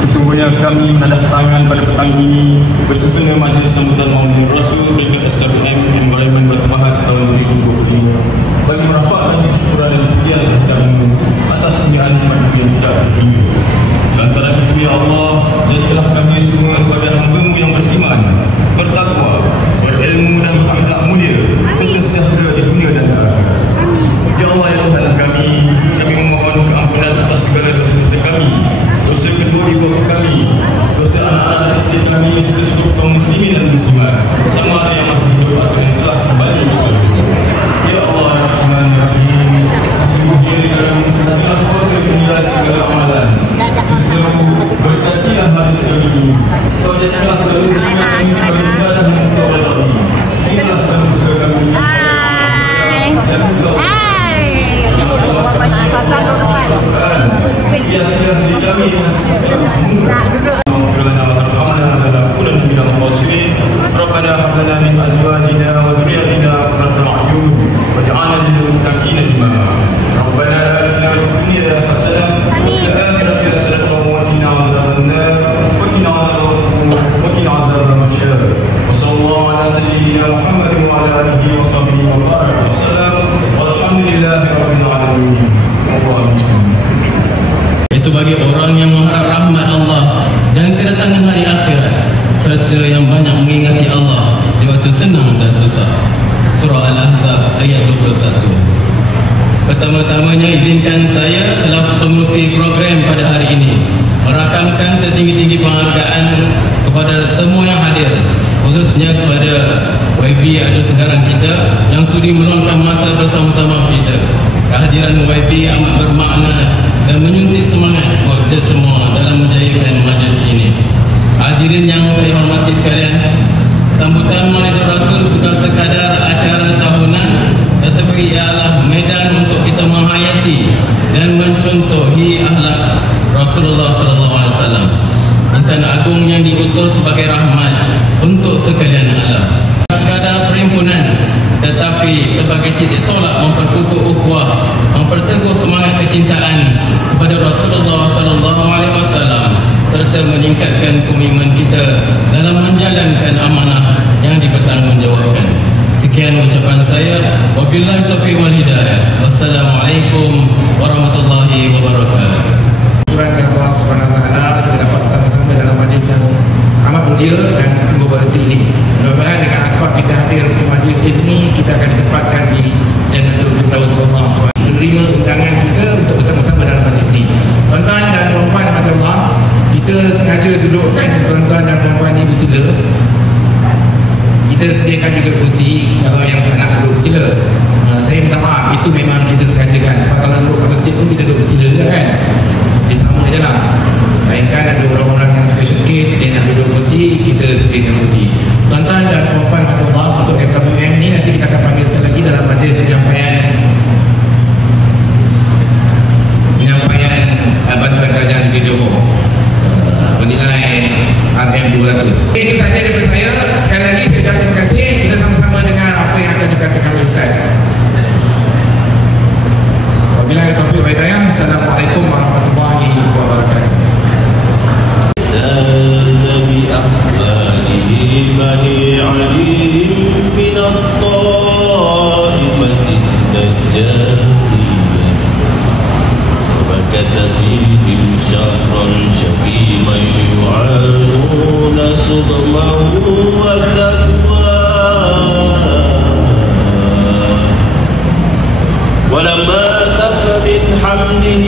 Sesungguhnya kami menandatangani pada petang ini bersempena Majlis Sambutan Maulid Rasul peringkat SWM Environment Bertuahat tahun 2020 bagi merafakkan syukuran dan pujian kehadiranmu atas kemuliaan yang tidak terhingga. Lantaran itu ya Allah, jadilah kami semua sebagai hamba-Mu yang beriman, bertakwa, berilmu dan berakhlak mulia serta sejahtera di dunia dan akhirat. Ya Allah ya Tuhan kami memohon keampunan atas segala dosa-dosa kami, dosa kedua ibu kami, dosa anak-anak dan isteri kami serta seluruh kaum muslimin dan muslimat, sama ada yang masih hidup atau yang telah kembali ke surga. Ya Allah ya Rahman ya Rahim, sesungguhnya kami segala kuasa menilai segala amalan. Seluruh berkatilah hadis kami, kau jadilah segala usaha kami sebagai ibadah yang kau redai. Inilah segala usaha kami dan kau hiasilah diri kami dengan Rabbana hab lana min azwajina wa dhurriyyatina qurrata a'yun waj'alna lil muttaqina imama. Rabbana atina fid dunya hasanah wa fil akhirati hasanah wa qina adzaban nar wa qina adzaban nar. Wa sallallahu ala sayyidina Muhammad wa ala alihi wa sahbihi wa baraka wa sallam. Walhamdulillahi rabbil alamin. Itu bagi orang yang mengharap rahmat Allah dan kedatangan hari akhirat serta yang banyak mengingati Allah di waktu senang dan susah. Surah Al-Ahzab ayat 21. Pertama-tamanya izinkan saya selaku pengerusi program pada hari ini merakamkan setinggi-tinggi penghargaan kepada semua yang hadir, khususnya kepada YB atau sekarang kita yang sudi meluangkan masa bersama-sama kita. Kehadiran YB amat bermakna dan menyuntik semangat buat kita semua dalam menjayakan majlis ini. Hadirin yang saya hormati sekalian, sambutan Maulid Rasul bukan sekadar acara tahunan, tetapi ialah medan untuk kita menghayati dan mencontohi akhlak Rasulullah SAW, insan agung yang diutus sebagai rahmat untuk sekalian alam. Sekadar perhimpunan, tetapi sebagai titik tolak memperkukuh ukhuwah, memperteguh semangat kecintaan kepada Rasulullah SAW serta meningkatkan komitmen kita dalam menjalankan amanah yang dipertanggungjawabkan. Sekian ucapan saya. Wabillahi taufiq wal hidayah. Wassalamualaikum warahmatullahi wabarakatuh. Syukur Allah Subhanahu wa taala kita dapat bersama-sama dalam majlis yang amat mulia dan sungguh berhenti ini. Mudah-mudahan dengan asbab kita hadir di majlis ini, kita akan ditempatkan di Jannatul Firdaus Allah SWT, menerima undangan kita untuk bersama-sama dalam majlis ini. Tuan-tuan dan puan-puan Allah, kita sengaja dudukkan tuan-tuan dan puan-puan ini bersila. Kita sediakan juga kursi kalau yang tak nak duduk bersila. Saya minta maaf, itu memang kita sengajakan. Sebab kalau duduk kat masjid pun kita duduk bersila je kan. Dia sama je lah. Lainkan ada orang-orang yang special case, dia nak duduk kursi, kita sediakan kursi. Tuan-tuan dan puan-puan Allah, untuk SWM ni nanti kita akan panggil sekali lagi dalam majlis penyampaian bantuan kerajaan di Johor bernilai RM200. Itu saja daripada saya. Sekali lagi saya ucapkan terima kasih. Kita sama-sama dengar apa yang akan dikatakan oleh Ustaz. Wabillahi taufiq wal hidayah. Assalamualaikum warahmatullahi wabarakatuh. كتفيهم شهرا شكيما يعانون صدمه وسقواه ولما تم من حمله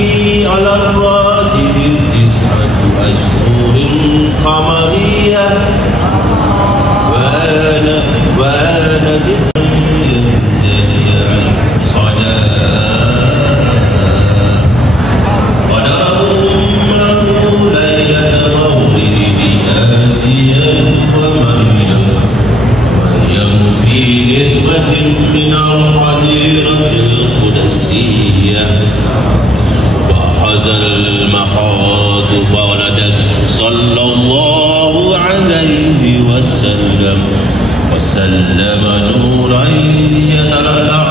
على الراجل 9 أشهر وسلم وسلم نورا يتلألأ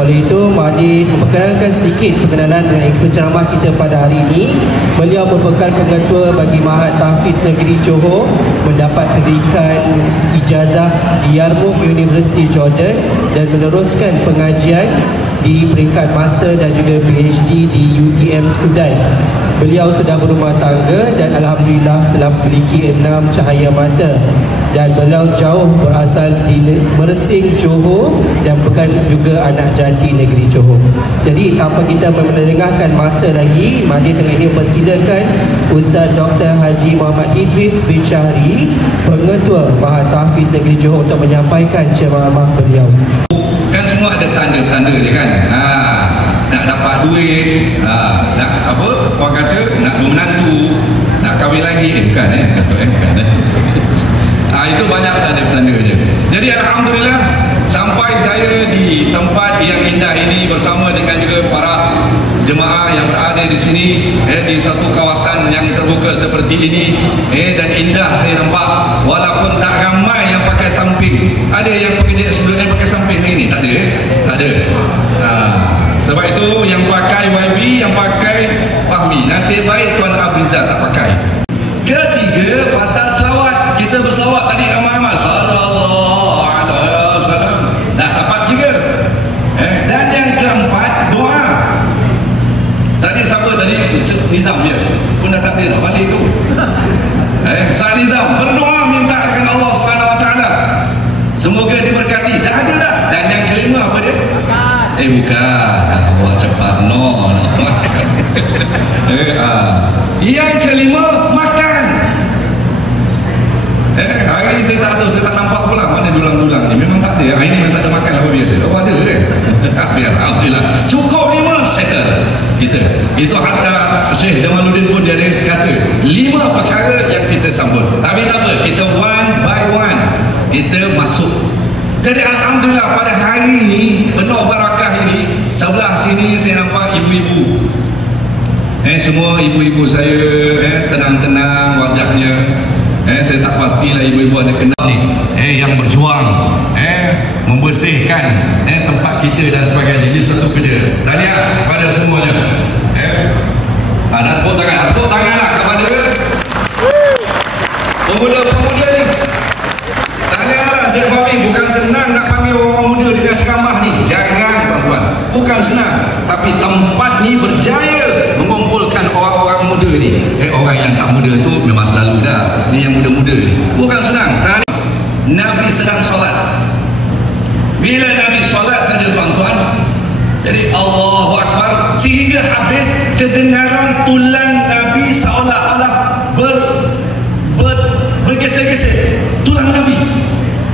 Oleh itu, Mahdi memperkenalkan sedikit perkenalan mengenai penceramah kita pada hari ini. Beliau merupakan pengetua bagi Mahat Tahfiz Negeri Johor, mendapat pendidikan ijazah di Yarmouk University Jordan dan meneruskan pengajian di peringkat master dan juga PhD di UTM Skudai. Beliau sudah berumah tangga dan alhamdulillah telah memiliki 6 cahaya mata. Dan beliau jauh berasal di Mersing, Johor dan bukan juga anak jati negeri Johor. Jadi tanpa kita mendengarkan masa lagi, Mahdi tengah ini persilakan Ustaz Dr. Haji Muhammad Idris bin Syahri, pengetua Mahat Tahfiz Negeri Johor, untuk menyampaikan ceramah beliau. Kan semua ada tanda-tanda je kan. Nak dapat duit, nak apa? Orang kata nak menantu, nak kahwin lagi, bukan itu banyak tanda-tanda je. Jadi alhamdulillah sampai saya di tempat yang indah ini bersama dengan juga para jemaah yang berada di sini, di satu kawasan yang terbuka seperti ini, dan indah saya nampak. Walaupun tak ramai yang pakai samping, ada yang sebelumnya pakai samping ini, tak ada, tak ada. Sebab itu yang pakai YB, yang pakai Fahmi. Nasib baik Tuan Abrizal tak pakai. Ketiga, pasal selawat. Kita berselawat tadi ramai-ramai, sallallahu alaihi wasallam. Dah dapat 3. Dan yang keempat, doa. Tadi siapa tadi? Nizam dia pun dah tak ada nak balik tu. Ustaz Nizam berdoa minta kepada Allah Subhanahu Wa Taala semoga diberkati. Dah ada dah. Dan yang kelima apa dia? Bukan. Awak cepat no. Yang kelima, makan. Hari ini saya tak tahu, saya tak nampak pula mana dulang-dulang ni. Memang tak ada. Ini memang tak ada makan apa biasa. Oh ada kan? Alhamdulillah. Cukup 5 settle kita. Itu hatta Syekh Jamaluddin pun dia ada kata 5 perkara yang kita sambut. Tapi tak apa, kita one by one kita masuk. Jadi alhamdulillah pada hari ini penuh barakah ini. Sebelah sini saya nampak ibu-ibu. Semua ibu-ibu saya tenang-tenang wajahnya. Saya tak pastilah ibu-ibu ada kenal ni. Yang berjuang membersihkan tempat kita dan sebagainya. Ini satu kerja. Tahniah pada semuanya. Ada tepuk tanganlah kepada pemuda-pemuda ni. Tahniahlah Encik Fahmi. Bukan senang nak panggil orang muda dengan ceramah ni. Jangan tuan-tuan. Bukan senang. Tapi tempat ni berjaya mengumpulkan orang-orang muda ni. Orang yang tak muda tu memang selalu dah. Ni yang muda-muda ni. Bukan senang. Tadi Nabi sedang solat. Bila Nabi solat saja tuan-tuan, jadi Allahu Akbar, sehingga habis kedengaran tulang Nabi seolah-olah bergeser-geser. Tulang Nabi.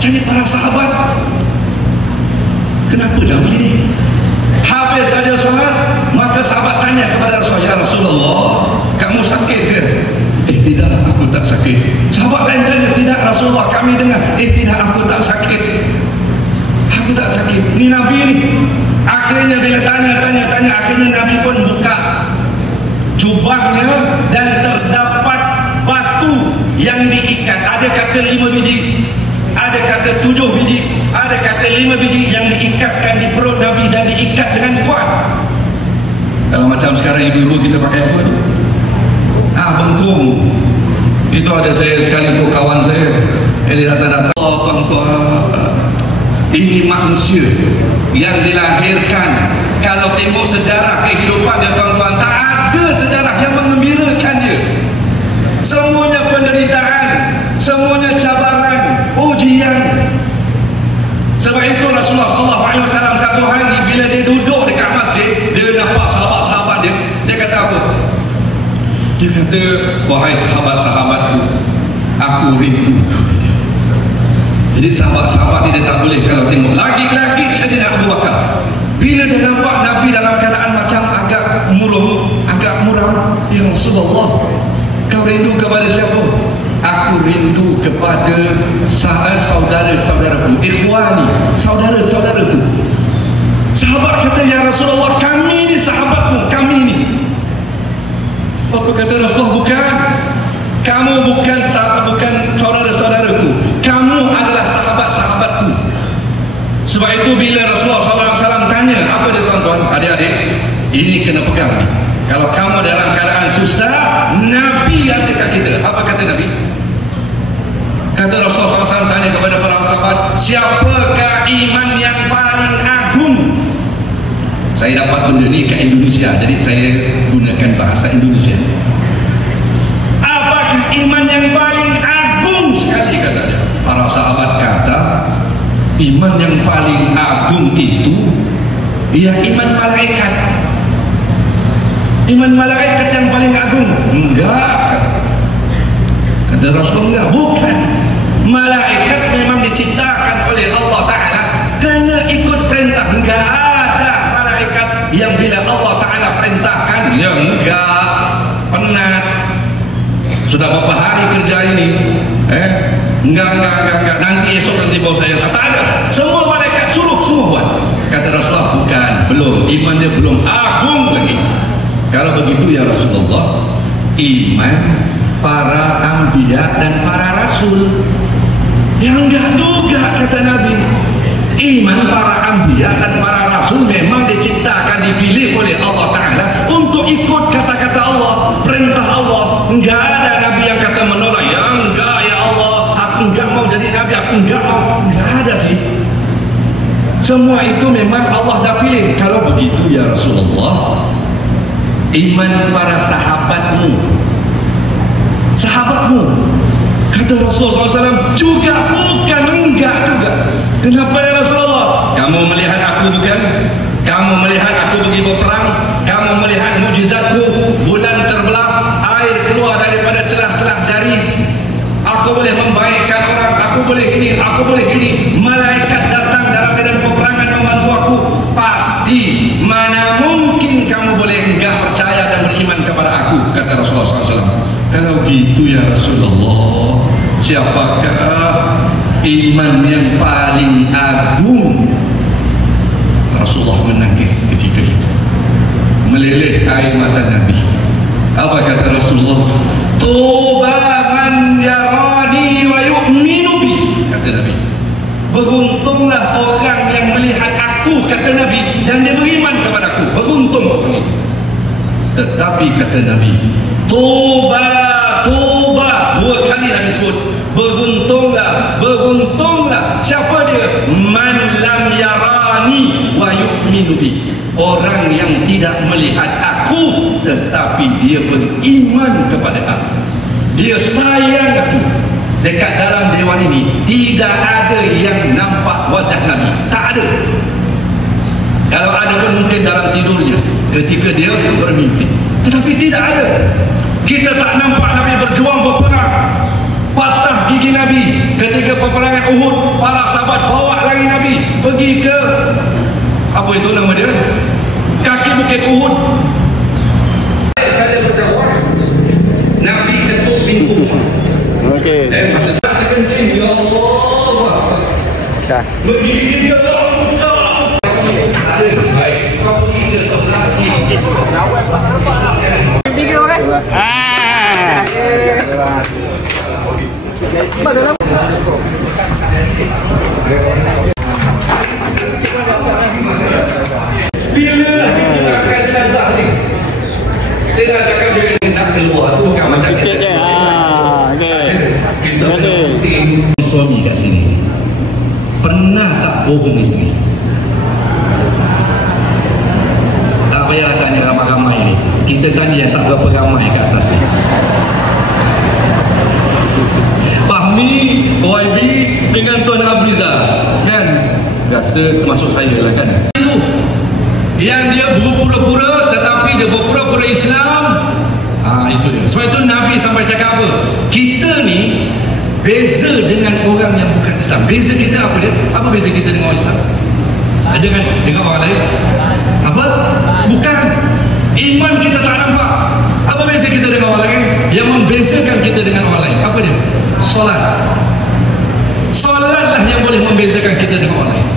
Jadi para sahabat, kenapa Nabi ni? Habis saja solat, maka sahabat tanya kepada Rasulullah, ya Rasulullah, kamu sakit ke? Tidak, aku tak sakit. Sahabat lain tanya, tidak Rasulullah, kami dengar. Tidak, aku tak sakit. Aku tak sakit. Ni Nabi ni. Akhirnya bila tanya, akhirnya Nabi pun buka jubahnya dan terdapat batu yang diikat. Ada kata 5 biji, ada kata 7 biji, ada kata 5 biji yang diikatkan di perut Nabi dan diikat dengan kuat. Kalau macam sekarang ibu-ibu kita pakai apa tu? Bengkung. Itu ada saya sekali tu kawan saya. Dia datang-datang, oh tuan-tuan, ini manusia yang dilahirkan. Kalau tengok sejarah kehidupan dia tuan-tuan, tak ada sejarah yang mengembirakan dia. Semuanya penderitaan, semuanya cabaran, ujian. Sebab itu Rasulullah SAW satu hari bila dia duduk dekat masjid, dia nampak sahabat-sahabat dia. Dia kata apa? Dia kata, wahai sahabat-sahabatku, aku rindu. Jadi sahabat-sahabat ni dia tak boleh kalau tengok lagi-lagi Sayyidina Abu Bakar. Bila dia nampak Nabi dalam keadaan macam agak muram, ya Rasulullah, kau rindu kepada siapa? Aku rindu kepada saudara-saudaraku, ikhwani, saudara-saudaraku. Sahabat kata, ya Rasulullah, kami ni sahabatmu, kami ni. Apa kata Rasulullah? Bukan. Kamu bukan saudara-saudaraku. Kamu adalah sahabat-sahabatku. Sebab itu bila Rasulullah SAW tanya, apa dia tuan-tuan, adik-adik, ini kena pegang ni. Kalau kamu dalam keadaan susah, Nabi yang dekat kita. Apa kata Nabi? Kata Rasulullah SAW tanya kepada para sahabat, siapakah iman yang paling agung? Saya dapat benda ni kat Indonesia, jadi saya gunakan bahasa Indonesia. Apakah iman yang paling agung sekali, kata dia. Para sahabat kata, iman yang paling agung itu ialah iman malaikat. Iman malaikat yang paling agung? Enggak, kata Rasulullah, bukan. Malaikat memang diciptakan oleh Allah Ta'ala kena ikut perintah. Enggak ada malaikat yang bila Allah Ta'ala perintahkan, ya enggak, penat. Sudah berapa hari kerja ini? Enggak. Nanti esok nanti bawa saya. Tak ada. Semua malaikat suruh buat. Kata Rasulullah, bukan, belum. Iman dia belum agung lagi. Kalau begitu ya Rasulullah, iman para anbiya dan para rasul. Yang enggak juga, kata Nabi. Iman para anbiya dan para rasul memang diciptakan, dipilih oleh Allah Ta'ala untuk ikut kata-kata Allah, perintah Allah. Enggak ada Nabi yang kata menolak, ya enggak ya Allah, aku enggak mau jadi Nabi, aku enggak mau. Enggak ada sih. Semua itu memang Allah dah pilih. Kalau begitu ya Rasulullah, iman para sahabatmu, kata Rasulullah SAW, juga bukan, enggak juga. Kenapa ya Rasulullah? Kamu melihat aku bukan? Kamu melihat aku pergi berperang? Kamu melihat mujizatku? Bulan terbelah, air keluar daripada celah-celah jari. Aku boleh membaikkan orang, aku boleh ini. Malaikat datang begitu ya Rasulullah, siapakah iman yang paling agung? Rasulullah menangis ketika itu, meleleh air mata Nabi. Apa kata Rasulullah? Tuba man yarani wa yu'minu bi, kata Nabi. Beruntunglah orang yang melihat aku, kata Nabi, dan dia beriman kepada aku. Beruntung orang itu. Tetapi kata Nabi, Tuba, Tuba, 2 kali Nabi sebut, beruntunglah, beruntunglah. Siapa dia? Man lam yarani wa yu'minu bi, orang yang tidak melihat aku tetapi dia beriman kepada aku, dia sayang aku. Dekat dalam dewan ini tidak ada yang nampak wajah Nabi, tak ada. Kalau ada pun mungkin dalam tidurnya ketika dia bermimpi, tetapi tidak ada. Kita tak nampak Nabi berjuang berperang, patah gigi Nabi ketika peperangan Uhud. Para sahabat bawa lagi Nabi pergi ke apa itu nama dia, kaki bukit Uhud. Saya berjawab, Nabi ketuk pintu. Okey. Saya masa kencing, ya Allah. Dah. Begini dia Allah. Baik, kau pergi ke sebelah kiri. Video kan? Bila kita akan jenazah ni, saya dah cakap bila nak keluar tu bukan macam kita. Kita pusing suami kat sini. Pernah tak bohong isteri? Tak payah tanya ramai-ramai ni. Kita tanya yang tak berapa ramai kat atas ni. Fahmi, OIB dengan Tuan Abriza, kan? Rasa termasuk saya lah kan. Yang dia berpura-pura tetapi dia berpura-pura Islam. Itu dia. Sebab itu Nabi sampai cakap apa? Kita ni beza dengan orang yang bukan Islam. Beza kita apa dia? Apa beza kita dengan orang Islam? Dengan orang lain? Apa? Bukan. Iman kita tak nampak. Apa beza kita dengan orang lain? Yang membezakan kita dengan orang lain, apa dia? Solat. Solatlah yang boleh membezakan kita dengan orang lain.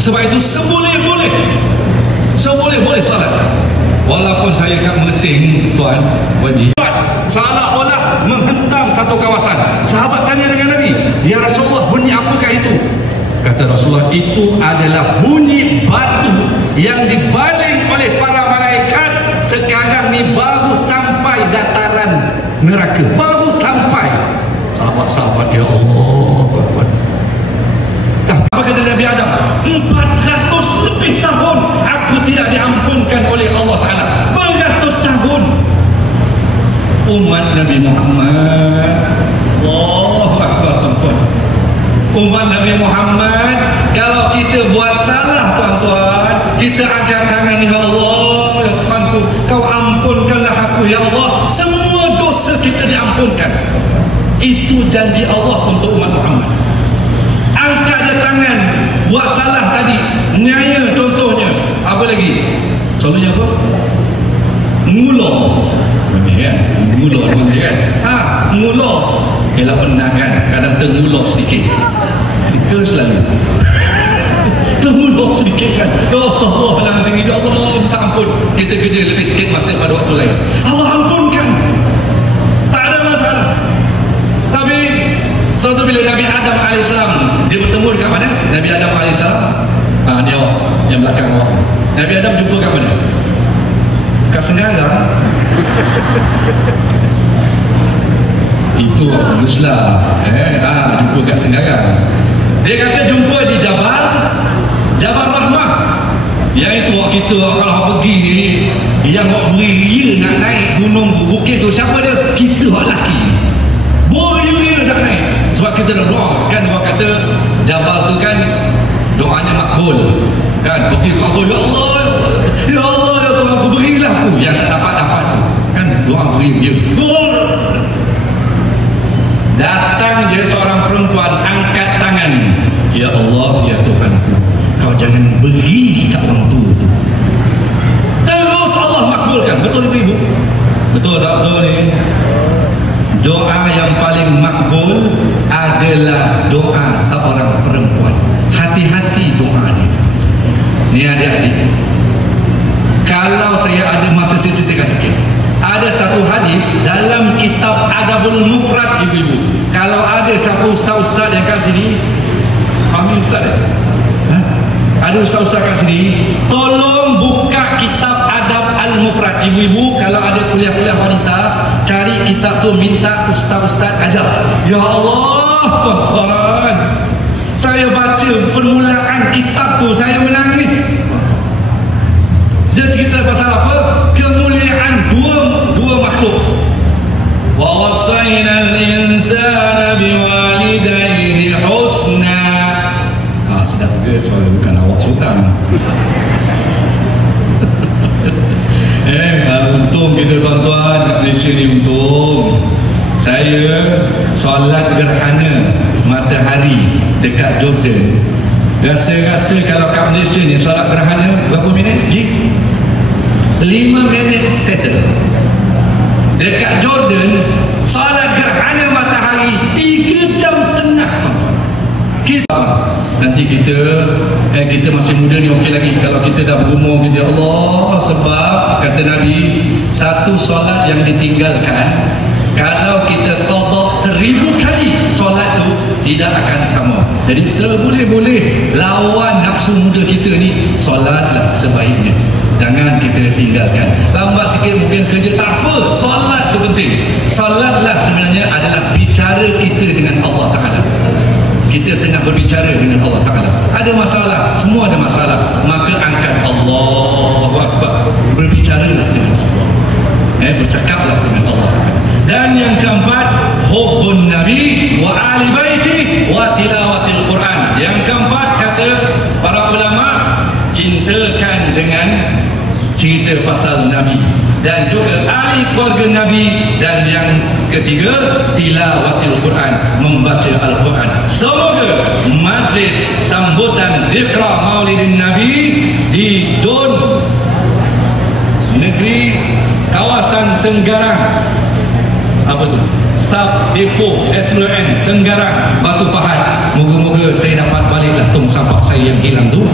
Sebab itu seboleh-boleh solat. Walaupun saya kat Mesir, Tuan Wadi, seolah-olah menghentam satu kawasan. Sahabat tanya dengan Nabi, ya Rasulullah, bunyi apakah itu? Kata Rasulullah, itu adalah bunyi batu yang dibaling oleh para malaikat. Sekarang ni baru sampai dataran neraka, baru sampai. Sahabat-sahabat, ya Allah, apa kata Nabi Adam? 400 lebih tahun aku tidak diampunkan oleh Allah Ta'ala. Beratus tahun. Umat Nabi Muhammad, Allahu Akbar, tuan-tuan. Umat Nabi Muhammad, kalau kita buat salah, tuan-tuan, kita angkat tangan, ya Allah, ya Tuhanku, kau ampunkanlah aku, ya Allah. Semua dosa kita diampunkan. Itu janji Allah untuk umat Muhammad. Angkat je tangan, buat salah tadi, nyaya contohnya. Apa lagi? Selalunya apa? Ngulur. Kan? Ngulur kan? Ngulur. Ialah pernah kan? Kadang terngulur sedikit. Ke selalu? Terngulur sedikit kan? Ya Allah, ya Allah, minta ampun. Kita kerja lebih sikit masa pada waktu lain. Allah ampunkan. Tak ada masalah. Tapi suatu bila Nabi Adam AS dia bertemu dekat mana? Nabi Adam AS, dia yang belakang awak. Nabi Adam jumpa kat mana? Kat Senggara. Itu Muslah. Jumpa kat Senggara. Dia kata jumpa di Jabal Rahmah. Yang itu waktu kita kalau pergi ni, yang awak beria nak naik gunung tu, bukit tu, siapa dia? Kita awak lelaki. Beria nak naik. Sebab kita dah doa kan, orang kata Jabal tu kan doanya makbul kan. Pergi ke Allah, ya Allah, ya Allah, ya Tuhan aku, berilah aku. Yang tak dapat tu kan, doa beri dia. Datang je seorang perempuan, angkat tangan, ya Allah, ya Tuhanku, kau jangan beri kat orang tua tu. Terus Allah makbulkan. Betul itu ibu? Betul tak betul ni? doa yang paling makbul adalah doa seorang perempuan. Hati-hati doa ni. Ni adik-adik, kalau saya ada masa, saya ceritakan sikit. Ada satu hadis dalam kitab Adabul Mufrad, ibu-ibu. Kalau ada siapa ustaz-ustaz yang kat sini, kami ustaz ada ustaz-ustaz kat sini, tolong buka kitab Adab Al-Mufrad. Ibu-ibu, kalau ada kuliah-kuliah wanita, cari kitab tu, minta ustaz-ustaz ajar. Ya Allah, tuan-tuan, saya baca permulaan kitab tu, saya menangis. Dia cerita pasal apa? Kemuliaan dua makhluk. Wa wasainal insana biwalidayhi husna. Sedap ke? Soalnya bukan awak sultan. Untung kita tuan-tuan kat Malaysia ni, untung. Saya solat gerhana matahari dekat Jordan. Rasa-rasa kalau kat Malaysia ni solat gerhana berapa minit? 5 minit settle. Dekat Jordan solat gerhana matahari 3 jam setengah. Kita nanti kita masih muda ni okey lagi. Kalau kita dah berumur kita, Allah, sebab kata Nabi, satu solat yang ditinggalkan, kalau kita qada 1000 kali solat tu tidak akan sama. Jadi seboleh-boleh lawan nafsu muda kita ni, solatlah sebaiknya. Jangan kita tinggalkan. Lambat sikit mungkin kerja, tak apa, solat tu penting. Solatlah sebenarnya adalah bicara kita dengan Allah Ta'ala. Kita tengah berbicara dengan Allah Ta'ala. Ada masalah, semua ada masalah, maka angkat Allahu Akbar, berbicaralah dengan Allah, bercakaplah dengan Allah Ta'ala. Dan yang keempat, hubbun Nabi wa ahli baiti wa tilawatil Quran. Yang keempat, kata para ulama, cintakan dengan cerita pasal Nabi dan juga ahli keluarga Nabi. Dan yang ketiga, tilawatil Quran, membaca Al-Quran. Semoga majlis sambutan zikra Maulidin Nabi di Don negeri kawasan Senggarang, apa tu, Sub Depo SLN Senggarang, Batu Pahat, moga-moga saya dapat baliklah tong sampah saya yang hilang tu.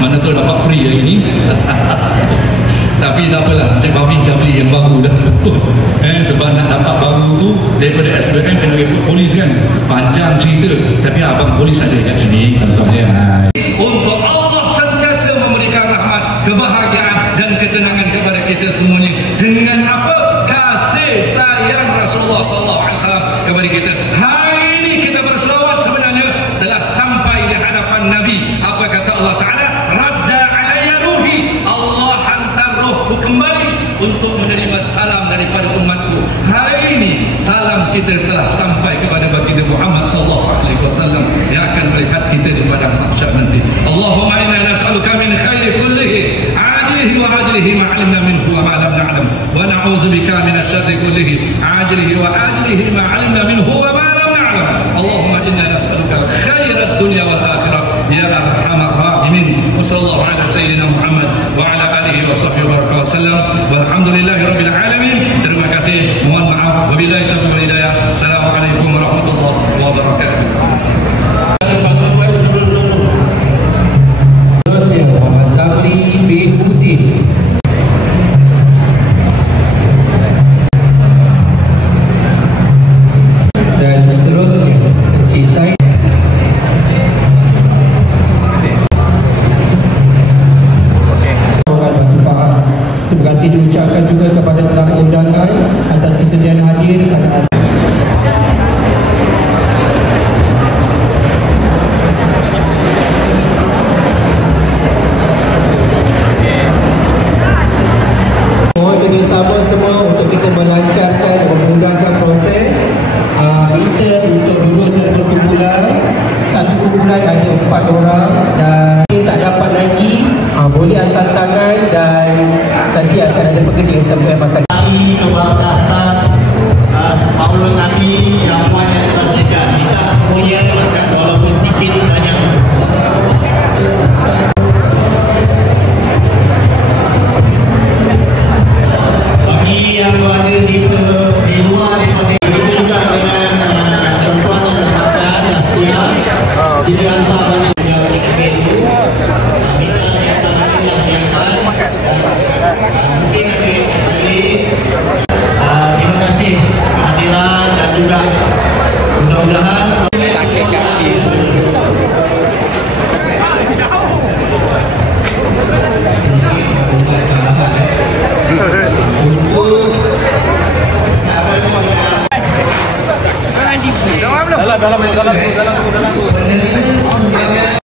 Mana tu dapat free hari ni. Tapi tak apalah, Cik Babi dah beli yang baru dah. Sebab nak dapat baru tu daripada SBM kena report polis kan. Panjang cerita, tapi abang polis ada kat sini, tuan-tuan ya. Untuk Allah sentiasa memberikan rahmat, kebahagiaan dan ketenangan kepada kita semuanya. Dengan apa? Kasih sayang Rasulullah SAW kepada kita. Hari ini kita berselawat sebenarnya telah sampai di hadapan Nabi. Apa kata Allah Ta'ala? Radda alayya ruhi, Allah hantar rohku kembali untuk menerima salam daripada umatku. Hari ini salam kita telah sampai kepada baginda Muhammad SAW yang akan melihat kita di padang mahsyar nanti. Allahumma inna nas'aluka min khairi kullihi ajlihi wa ajlihi ma 'alimna minhu wa ma lam na'lam, wa na'udzubika min asy-syarri kullihi ajlihi wa ajlihi ma 'alimna minhu wa ma lam na'lam. Allahumma inna nas'aluka khairat dunya wal akhirah ya arhamar rahimin. Wa sallallahu ala sayyidina Muhammad wa ala alihi wa sahbihi wa sallam. Walhamdulillahi rabbil alamin. Terima kasih, mohon maaf, wabillahi taufiq wal hidayah. Assalamualaikum warahmatullahi wabarakatuh. Sabri bin Husin. Dan seterusnya Encik Said. Terima kasih diucapkan juga kepada tetamu undangan atas kesediaan hadir. Mohon kerjasama semua untuk kita melancarkan dan memudahkan proses. Kita untuk duduk secara berkumpulan. Satu kumpulan ada 4 orang dan tak dapat lagi, boleh angkat tangan dan nanti akan ada pekerja sampai makan. Keberkatan Maulid Nabi yang banyak dirasakan. Kita semuanya akan walaupun sedikit banyak. Bagi yang berada di Sila hantar balik yang campaign itu. Kita yang mungkin terima kasih kehadiran dan juga mudah-mudahan Sakit kaki. Dalam.